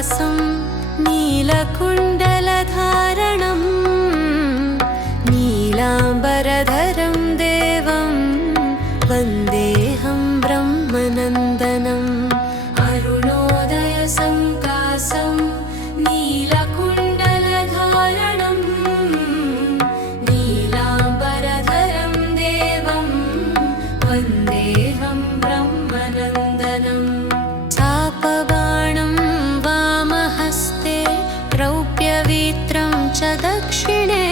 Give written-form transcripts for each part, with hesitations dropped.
शङ्कासं नीलकुण्डलधारणं नीलाम्बरधरं देवं वन्देऽहं ब्रह्मनन्दनम् अरुणोदयसङ्कासं नीलकुण्डलधारणं नीलाम्बरधरं देवं वन्देऽहं ब्रह्मनन्दनम् चापबाणं वामहस्ते रौप्यवीत्रं च दक्षिणे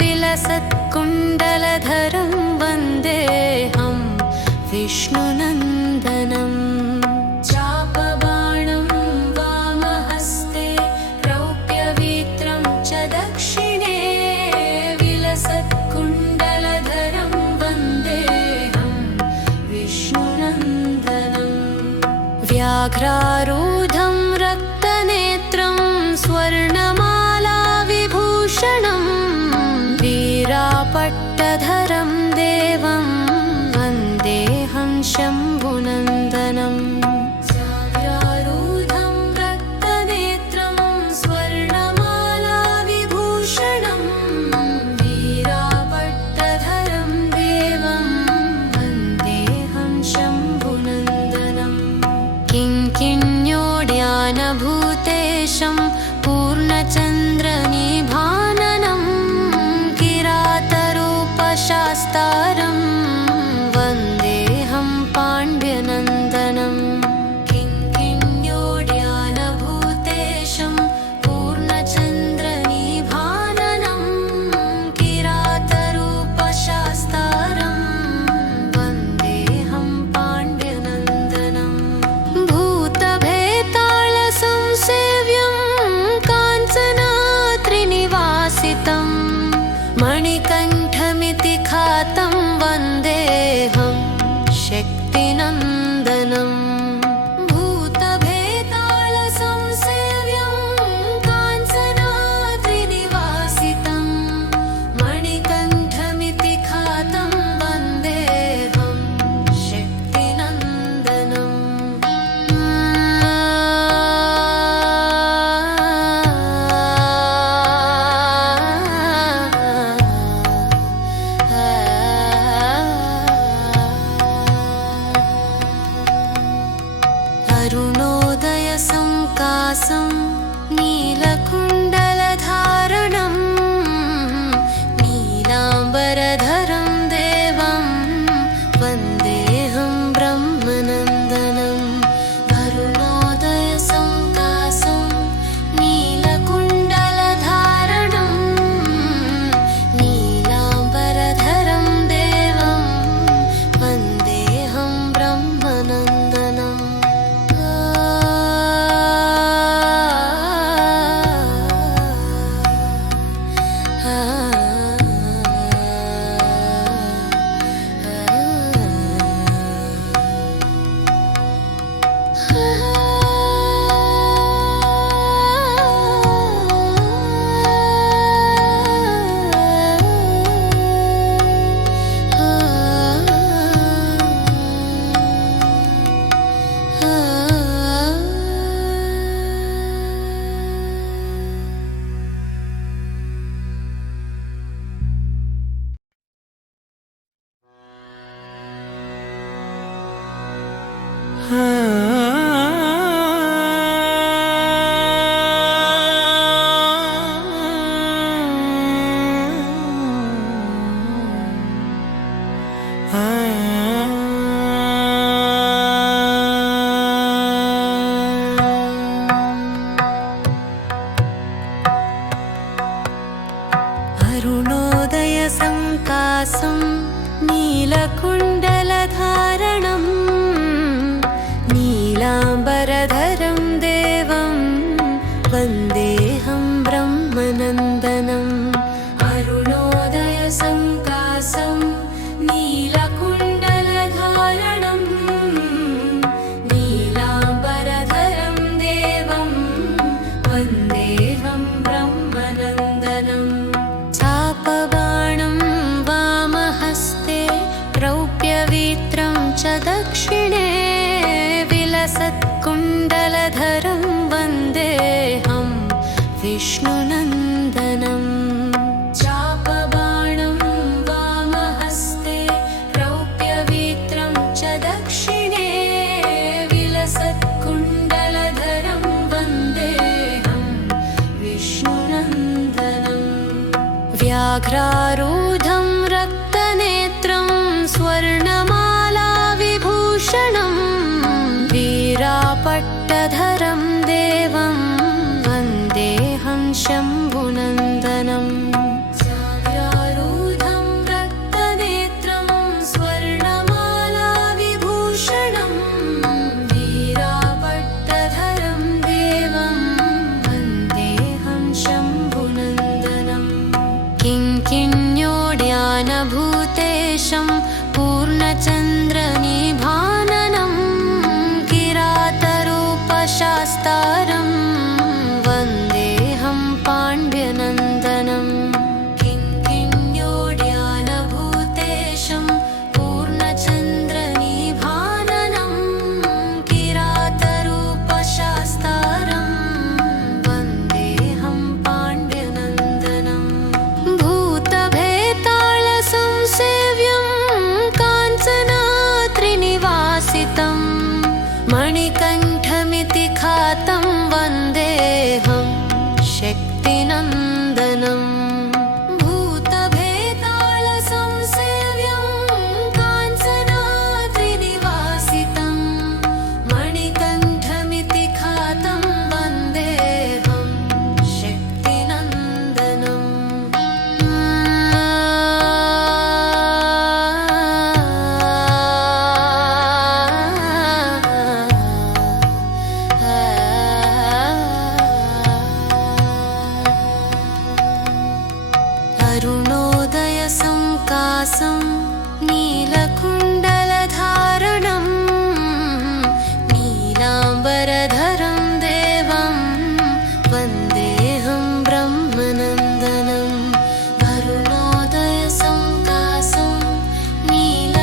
विलसत्कुण्डलधरं वन्देऽहं विष्णुनन्दनम् चापबाणं वामहस्ते रौप्यवीत्रं च दक्षिणे विलसत्कुण्डलधरं वन्देऽहं विष्णुनन्दनम् व्याघ्रारूढं रक्तनेत्रं स्वर्णमालाविभूषणं वीरापट्टधरं देवं वन्देऽहं शम्भुनन्दनम् व्याघ्रारूढं रक्तनेत्रं स्वर्णमालाविभूषणं वीरापट्टधरं देवं वन्देऽहं शम्भुनन्दनम् किङ्किण्यो विष्णुनन्दनम् चापबाणं वामहस्ते रौप्यवीत्रं च दक्षिणे विलसत्कुण्डलधरं वन्देऽहं विष्णुनन्दनम् व्याघ्रारूढं रक्तनेत्रं स्वर्णमालाविभूषणं वीरापट्टधरं देवं वन्देऽहं शम्भुनन्दनम् व्याघ्रारूढं रक्तनेत्रं स्वर्णमालाविभूषणं वीरापट्टधरं देवं वन्देऽहं शम्भुनन्दनम् किङ्किण्योड्यानभूतेशं पूर्णचन्द्रनिभाननं किरातरूपशास्तारं वन्देऽहं पाण्ड्यनन्दनम् किङ्किण्योड्यानभूतेशं पूर्णचन्द्रनिभाननं किरातरूपशास्तारं वन्देऽहं पाण्ड्यनन्दनम् भूतभेतालसंसेव्यं काञ्चनाद्रिनिवासितं मणिकण्ठमिति ख्यातं वन्देऽहं शक्तिनन्दनम् भूतभेतालसंसेव्यं काञ्चनाद्रिनिवासितं मणिकण्ठमिति ख्यातं वन्देऽहं शक्तिनन्दनम् अरुणोदयसंकासं नीलकुण्डलधारणं नीलाम्बरधरं देवं वन्देऽहं ब्रह्मनन्दनम् अरुणोदयसंकासं नीलकुण्डलधारणं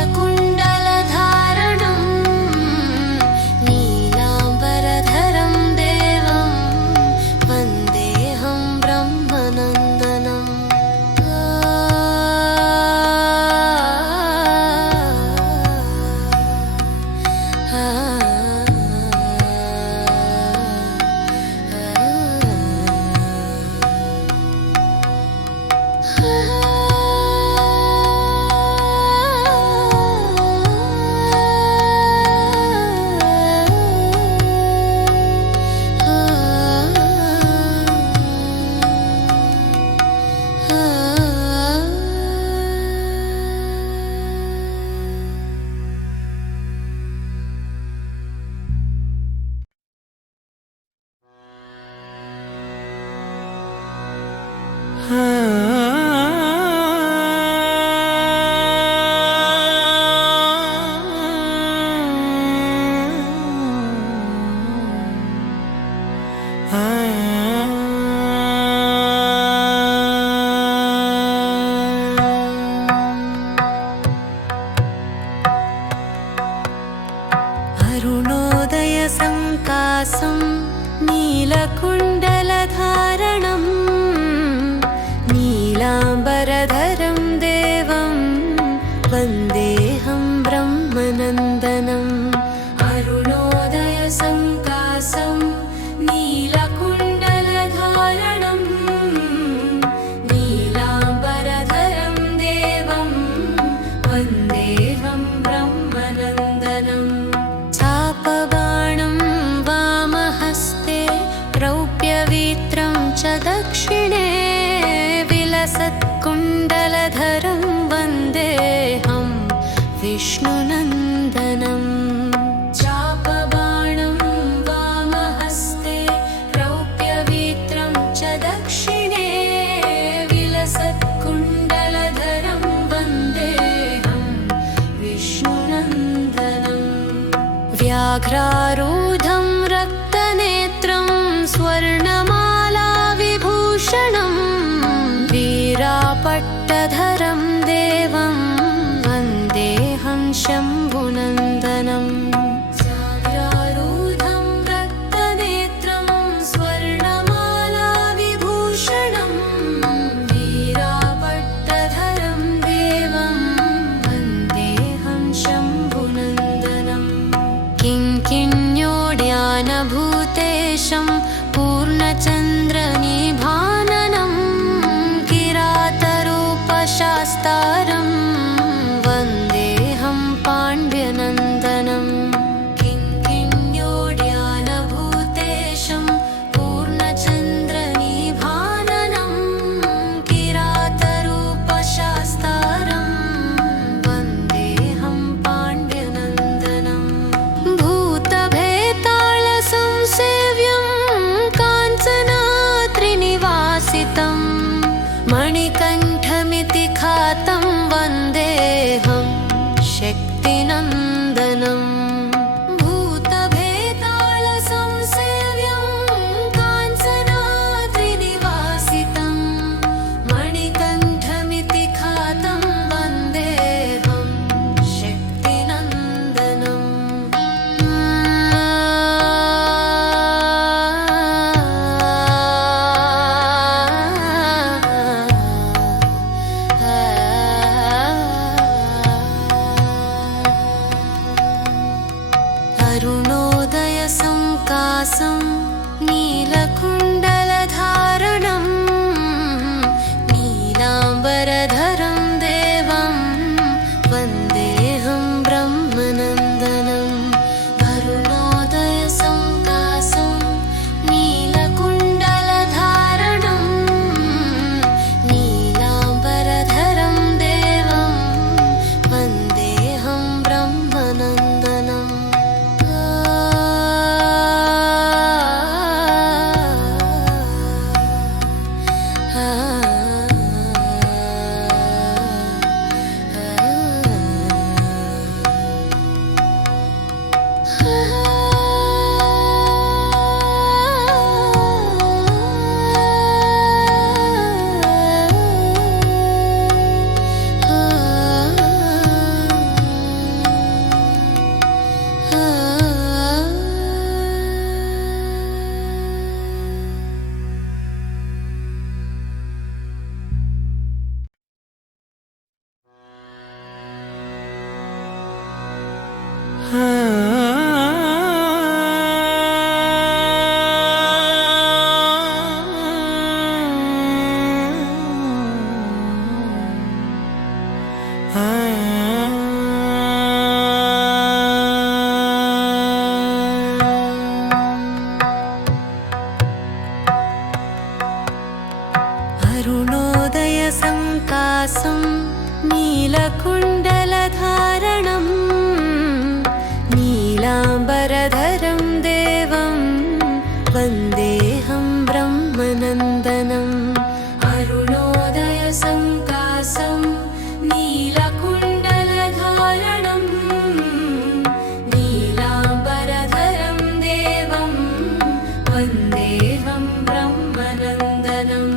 नीलाम्बरधरं देवं वन्देऽहं ब्रह्मनन्दनम् अरुणोदयसंकासं नीलकुण्डलधारणं नीलाम्बरधरं देवं वन्देऽहं ब्रह्मनन्दनम् अरुणोदयसंकासं नीलकुण्डलधारणं नीलाम्बरधरं देवं वन्देऽहं ब्रह्मनन्दनम् चापबाणं वामहस्ते रौप्यवीत्रं च दक्षिणे विलसत्कुण्डलधरं वन्देऽहं विष्णुनन्दनम् चापबाणं वामहस्ते रौप्यवीत्रं च दक्षिणे विलसत्कुण्डलधरं वन्देऽहं विष्णुनन्दनम् व्याघ्रारूढं रक्तनेत्रं स्वर्णमालाविभूषणं वीरापट्टधरं देवं वन्देऽहं शम्भुनन्दनम् व्याघ्रारूढं रक्तनेत्रं स्वर्णमालाविभूषणं पूर्णचन्द्रनिभाननं किरातरूपशास्तारं वन्देऽहं पाण्ड्यनन्दनं किङ्किण्योड्यानभूतेशं पूर्णचन्द्रनिभाननं किरातरूपशास्तारं वन्देऽहं पाण्ड्यनन्दनं भूतभेतालसंसेव्यं काञ्चनाद्रिनिवासितं मणिकण्ठमिति ख्यातं वन्देऽहं शक्तिनन्दनं भूतभेतालसंसेव्यं काञ्चनाद्रिनिवासितं मणिकण्ठमिति ख्यातं वन्देऽहं शक्तिनन्दनं अरुणोदयसंकासं नीलकुण्डलधारणं नीलाम्बरधरं देवं वन्देऽहं ब्रह्मनन्दनम् अरुणोदयसंकासं नीलकुण्डलधारणं नीलाम्बरधरं देवं वन्देऽहं ब्रह्मनन्दनम् अरुणोदयसंकासं नीलकुण्डलधारणं नीलाम्बरधरं देवं वन्देऽहं ब्रह्मनन्दनम् अरुणोदयसंकासं नीलकुण्डलधारणं नीलाम्बरधरं देवं वन्देऽहं ब्रह्मनन्दनम्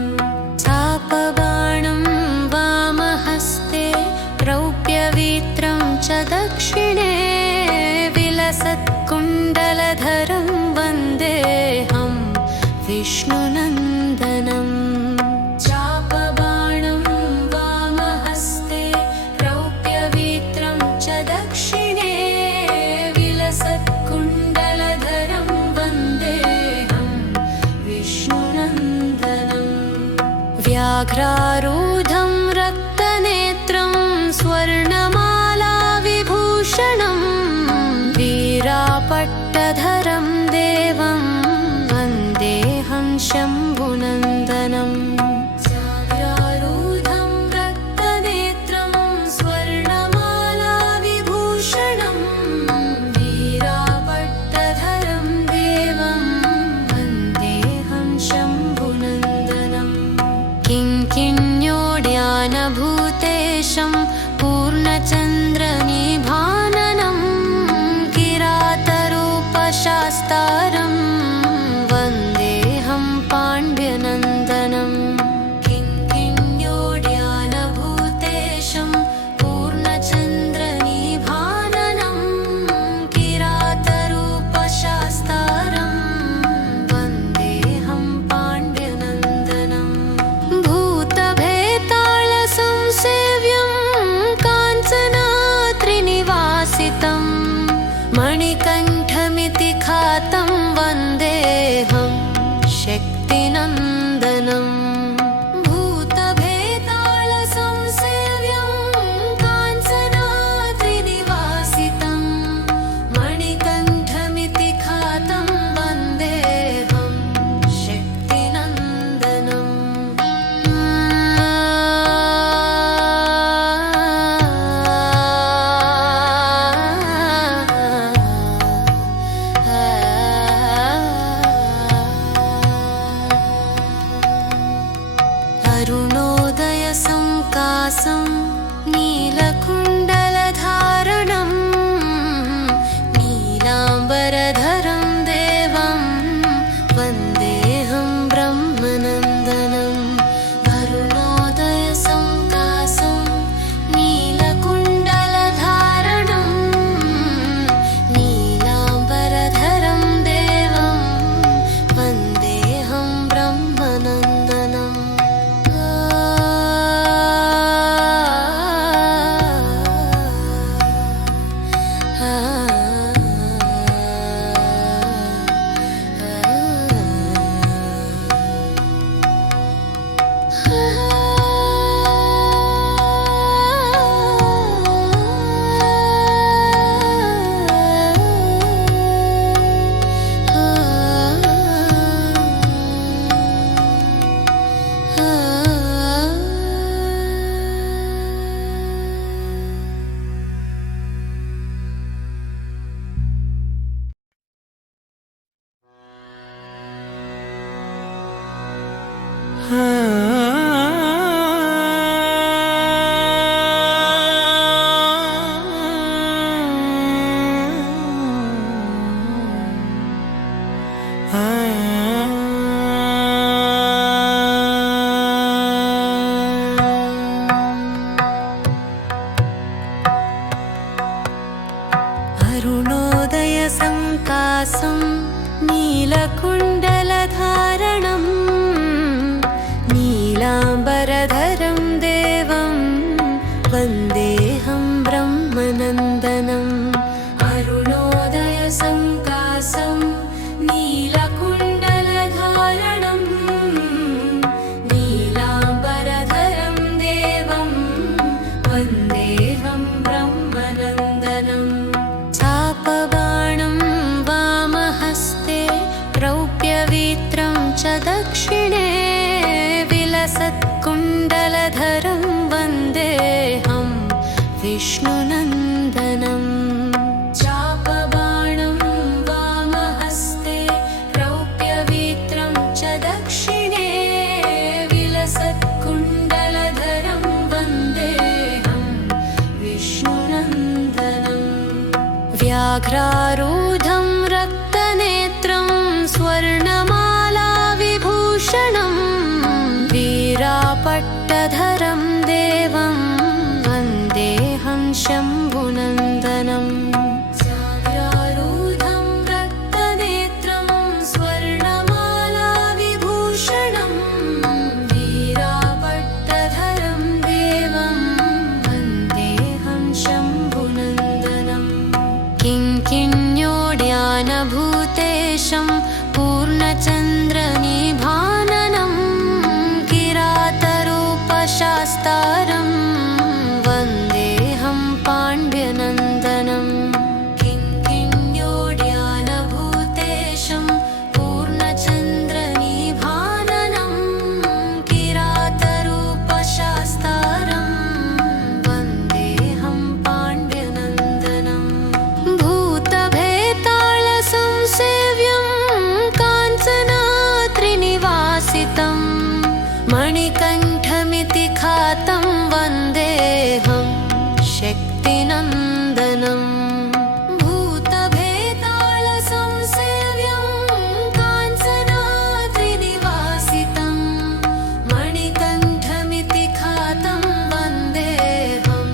चापबाणं वामहस्ते रौप्यवीत्रं च दक्षिणे विलसत्कुण्डलधरं वन्देऽहं विष्णुनन्दनम् चापबाणं वामहस्ते रौप्यवीत्रं च दक्षिणे विलसत्कुण्डलधरं वन्देऽहं विष्णुनन्दनम् व्याघ्रारूढं रक्तनेत्रं स्वर्णमालाविभूषणं वीरापट्टधरं देवं वन्देऽहं शम्भुनन्दनम् व्याघ्रारूढं रक्तनेत्रं स्वर्णमालाविभूषणं वीरापट्टधरं देवं वन्देऽहं शम्भुनन्दनम् किङ्किण्योड्यानभूतेशं पूर्णचन्द्रनिभाननं किरातरूपशास्तारं वन्देऽहं पाण्ड्यनन्दनं किङ्किण्योड्यानभूतेशं पूर्णचन्द्रनिभाननं किरातरूपशास्तारं वन्देऽहं पाण्ड्यनन्दनम् भूतभेतालसंसेव्यं काञ्चनाद्रिनिवासितं मणिकण्ठमिति ख्यातं वन्देऽहं अरुणोदय संकासं नीलकुण्डलधारणं नीलाम्बरधरं देवं वन्देऽहं ब्रह्मनन्दनम् अरुणोदय संकासं नीलकुण्डलधारणं नीलाम्बरधरं देवं वन्देऽहं ब्रह्मनन्दनम् चापबाणं वामहस्ते रौप्यवीत्रं च दक्षिणे विलसत्कुण्डलधरं वन्देऽहं विष्णुनन्दनम् चापबाणं वामहस्ते रौप्यवीत्रं च दक्षिणे विलसत्कुण्डलधरं वन्देऽहं विष्णुनन्दनम् व्याघ्रारूढं रक्तनेत्रं स्वर्णमालाविभूषणं वीरापट्टधरं देवं वन्देऽहं शम्भुनन्दनम् व्याघ्रारूढं रक्तनेत्रं स्वर्णमालाविभूषणं वीरापट्टधरं देवं वन्देऽहं शम्भुनन्दनम् किङ्किण्योड्यानभूतेशं पूर्णचन्द्रनिभाननं किरातरूपशास्तारं वन्देऽहं पाण्ड्यनन्दनम् किङ्किण्योड्यानभूतेशं पूर्णचन्द्रनिभाननं किरातरूपशास्तारं वन्देऽहं पाण्ड्यनन्दनम् भूतभेतालसंसेव्यं काञ्चनाद्रिनिवासितं मणिकण्ठमिति ख्यातं वन्देऽहं शक्तिनन्दनम् भूतभेतालसंसेव्यं काञ्चनाद्रिनिवासितं मणिकण्ठमिति ख्यातं वन्देऽहं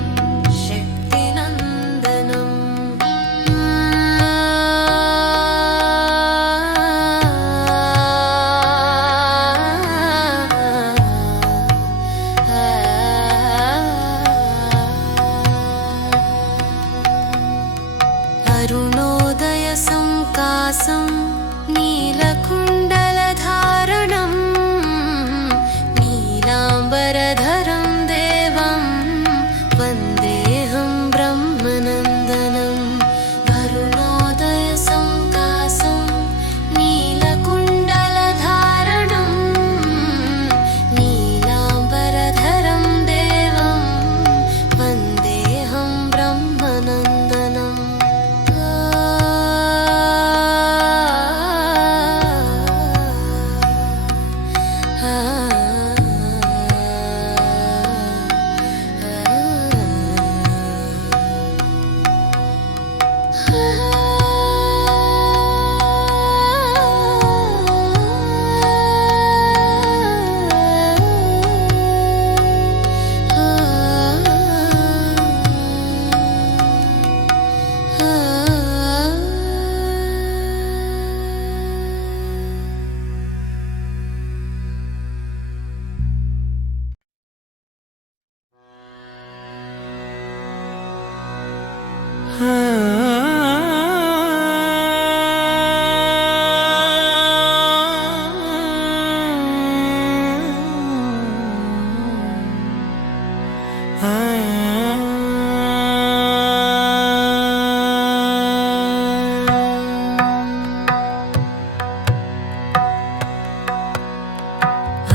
शक्तिनन्दनम् अरुणोदय संकासं नीलकुण्डलधारणं नीलाम्बरधरं देवं वन्देऽहं ब्रह्मनन्दनम् अरुणोदय संकासं नीलकुण्डलधारणं नीलाम्बरधरं देवं वन्देऽहं ब्रह्मनन्दनम्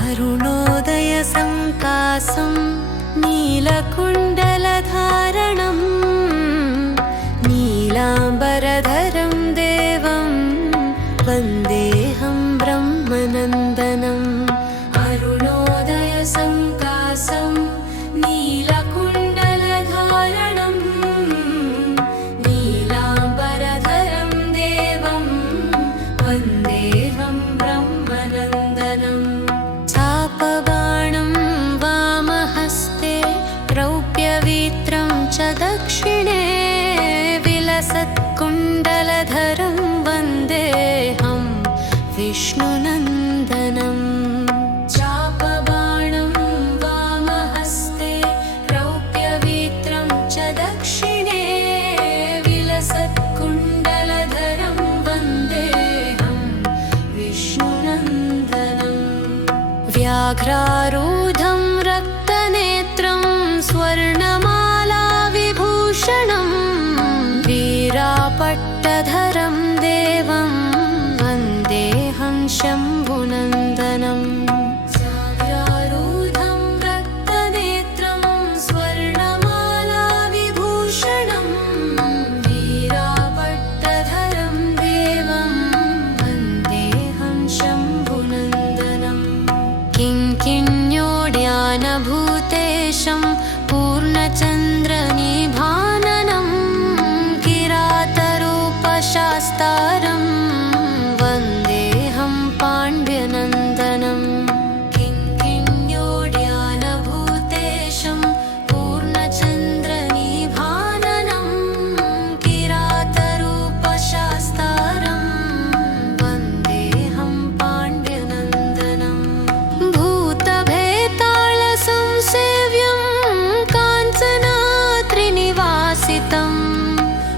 अरुणोदय संकासं नीलकुण्डलधारणं नीलाम्बरधरं देवं वन्देऽहं ब्रह्मनन्दनम् अरुणो चापबाणं वामहस्ते रौप्यवीत्रं च दक्षिणे विलसत्कुण्डलधरं वन्देऽहं विष्णुनन्दनम् चापबाणं वामहस्ते रौप्यवीत्रं च दक्षिणे विलसत्कुण्डलधरं वन्देऽहं विष्णुनन्दनम् व्याघ्रारूढं रक्तनेत्रं स्वर्णमालाविभूषणं वीरापट्टधरं देवं वन्देऽहं शम्भुनन्दनम् व्याघ्रारूढं रक्तनेत्रं स्वर्णमालाविभूषणं वीरापट्टधरं देवं वन्देऽहं शम्भुनन्दनम् किङ्किण्योड्यानभूतेशं पूर्णचन्द्रनिभाननं किरातरूपशास्तारं वन्देऽहं पाण्ड्यनन्दनम् किङ्किण्योड्यानभूतेशं पूर्णचन्द्रनिभाननं किरातरूपशास्तारं वन्देऽहं पाण्ड्यनन्दनम् भूतभेतालसंसेव्यं काञ्चनाद्रिनिवासितं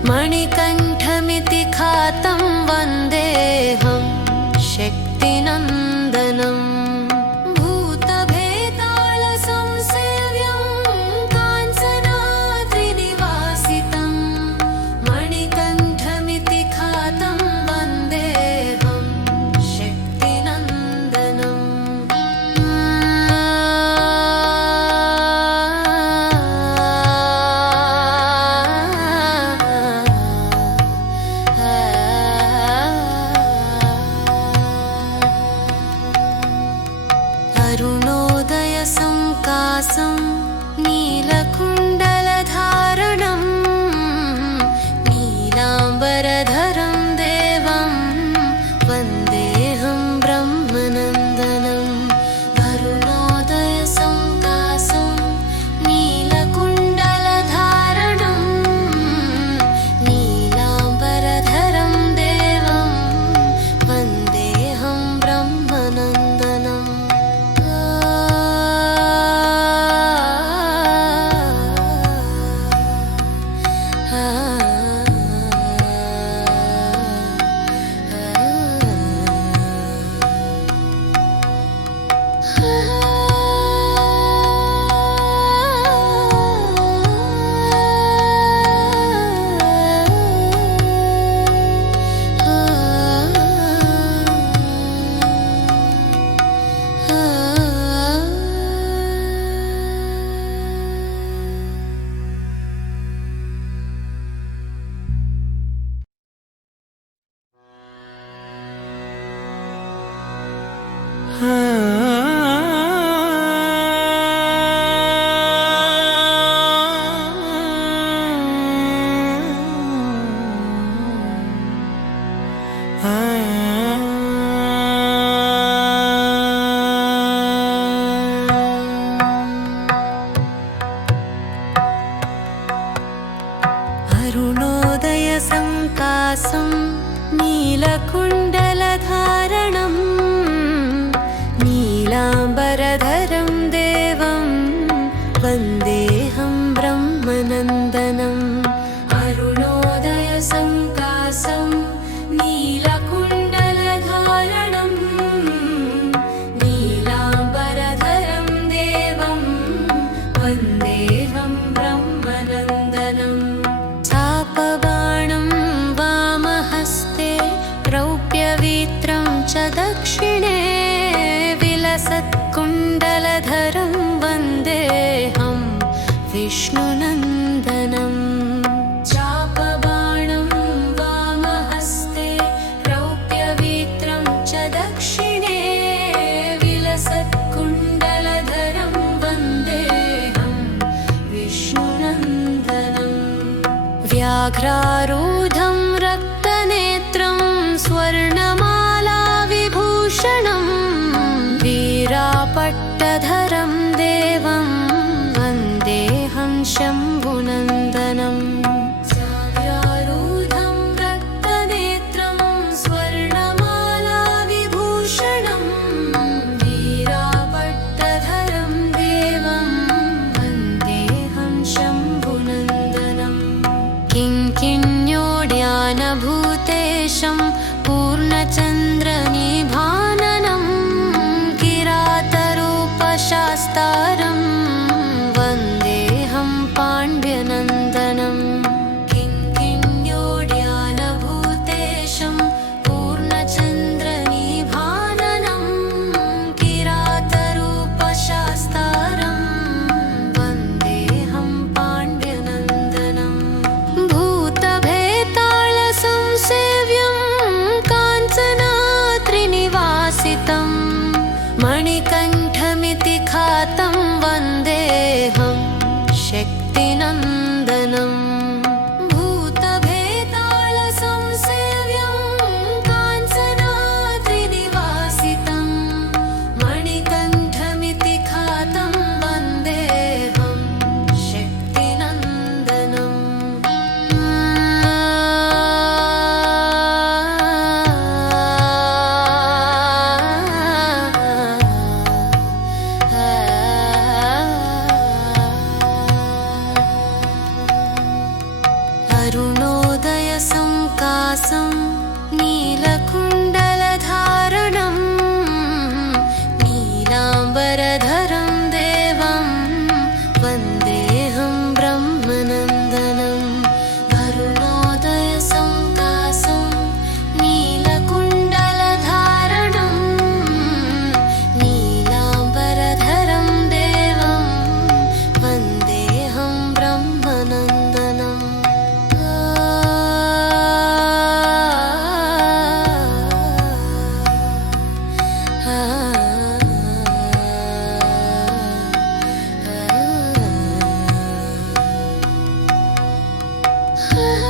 मणिकण्ठमिति ख्यातं वन्देऽहं शक्तिनन्दनम् भूतभेतालसंसेव्यं काञ्चनाद्रिनिवासितं मणिकण्ठमिति ख्यातं वन्देऽहं शक्तिनन्दनम् अरुणोदयसंकासं नीलकुण्डलधारणं नीलाम्बरधरं देवं वन्देऽहं ब्रह्मनन्दनम् अरुणोदयसंकासं नीलकुण्डलधारणं नीलाम्बरधरं देवं वन्देऽहं ब्रह्मनन्दनम् अरुणोदयसंकासं नीलकुण्डलधारणं नीलाम्बरधरं देवं वन्देऽहं ब्रह्मनन्दनम् अरुणोदयसंकासं नीलकुण्डलधारणं नीलाम्बरधरं देवं वन्देऽहं ब्रह्मनन्दनम् चापबाणं वामहस्ते रौप्यवीत्रं च दक्षिणे विलसत्कुण्डलधरं वन्देऽहं विष्णुनन्दनम् चापबाणं वामहस्ते रौप्यवीत्रं च दक्षिणे विलसत्कुण्डलधरं वन्देऽहं विष्णुनन्दनम् व्याघ्रारूढं रक्तनेत्रं स्वर्णमालाविभूषणं Ah